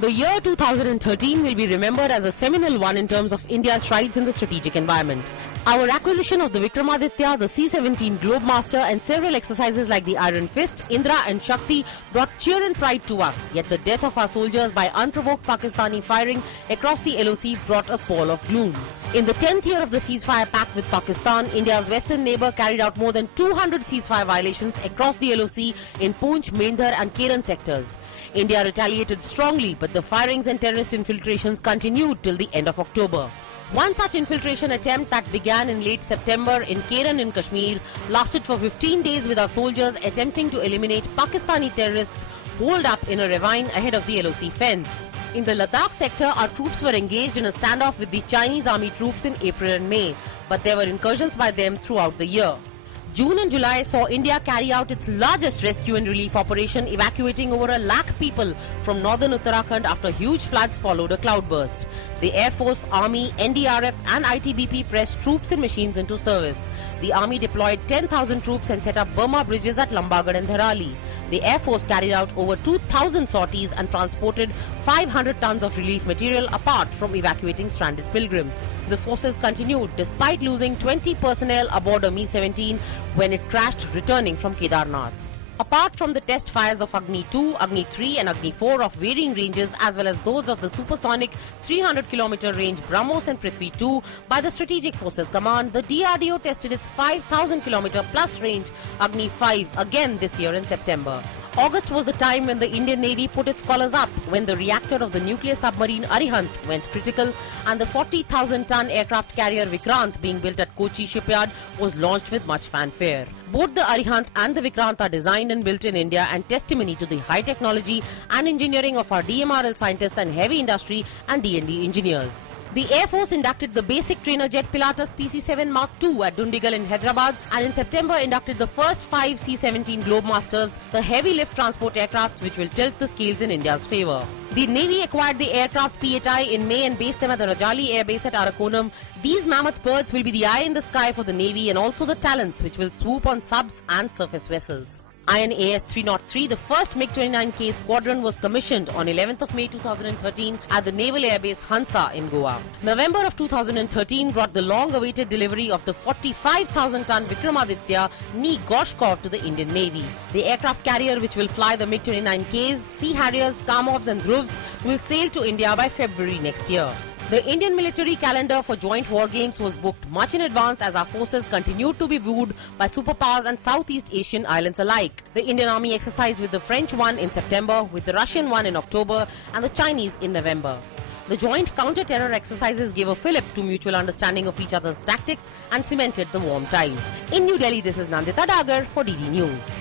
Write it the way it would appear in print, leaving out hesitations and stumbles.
The year 2013 will be remembered as a seminal one in terms of India's strides in the strategic environment. Our acquisition of the Vikramaditya, the C-17 Globemaster and several exercises like the Iron Fist, Indra and Shakti brought cheer and pride to us. Yet the death of our soldiers by unprovoked Pakistani firing across the LOC brought a pall of gloom. In the 10th year of the ceasefire pact with Pakistan, India's western neighbour carried out more than 200 ceasefire violations across the LOC in Poonch, Mendhar and Keran sectors. India retaliated strongly, but the firings and terrorist infiltrations continued till the end of October. One such infiltration attempt that began in late September in Keran in Kashmir lasted for 15 days with our soldiers attempting to eliminate Pakistani terrorists holed up in a ravine ahead of the LOC fence. In the Ladakh sector, our troops were engaged in a standoff with the Chinese army troops in April and May, but there were incursions by them throughout the year. June and July saw India carry out its largest rescue and relief operation, evacuating over 1 lakh people from northern Uttarakhand after huge floods followed a cloudburst. The Air Force, Army, NDRF and ITBP pressed troops and machines into service. The Army deployed 10,000 troops and set up Burma bridges at Lambagarh and Dharali. The Air Force carried out over 2,000 sorties and transported 500 tons of relief material apart from evacuating stranded pilgrims. The forces continued despite losing 20 personnel aboard a Mi-17 when it crashed returning from Kedarnath. Apart from the test fires of Agni 2, Agni 3 and Agni 4 of varying ranges as well as those of the supersonic 300km range BrahMos and Prithvi 2 by the Strategic Forces Command, the DRDO tested its 5,000km plus range Agni 5 again this year in September. August was the time when the Indian Navy put its collars up when the reactor of the nuclear submarine Arihant went critical and the 40,000-ton aircraft carrier Vikrant being built at Kochi shipyard was launched with much fanfare. Both the Arihant and the Vikrant are designed and built in India and testimony to the high technology and engineering of our DMRL scientists and heavy industry and D&D engineers. The Air Force inducted the basic trainer jet Pilatus PC-7 Mark II at Dundigal in Hyderabad and in September inducted the first 5 C-17 Globemasters, the heavy lift transport aircrafts which will tilt the scales in India's favour. The Navy acquired the aircraft P-8I in May and based them at the Rajali Air Base at Arakonam. These mammoth birds will be the eye in the sky for the Navy and also the talents which will swoop on subs and surface vessels. INAS 303, the first MiG-29K squadron, was commissioned on 11th of May 2013 at the Naval Air Base Hansa in Goa. November of 2013 brought the long-awaited delivery of the 45,000-ton Vikramaditya Ni Goshkov to the Indian Navy. The aircraft carrier which will fly the MiG-29Ks, Sea Harriers, Kamovs and Dhruvs will sail to India by February next year. The Indian military calendar for joint war games was booked much in advance as our forces continued to be wooed by superpowers and Southeast Asian islands alike. The Indian Army exercised with the French one in September, with the Russian one in October and the Chinese in November. The joint counter-terror exercises gave a fillip to mutual understanding of each other's tactics and cemented the warm ties. In New Delhi, this is Nandita Dagar for DD News.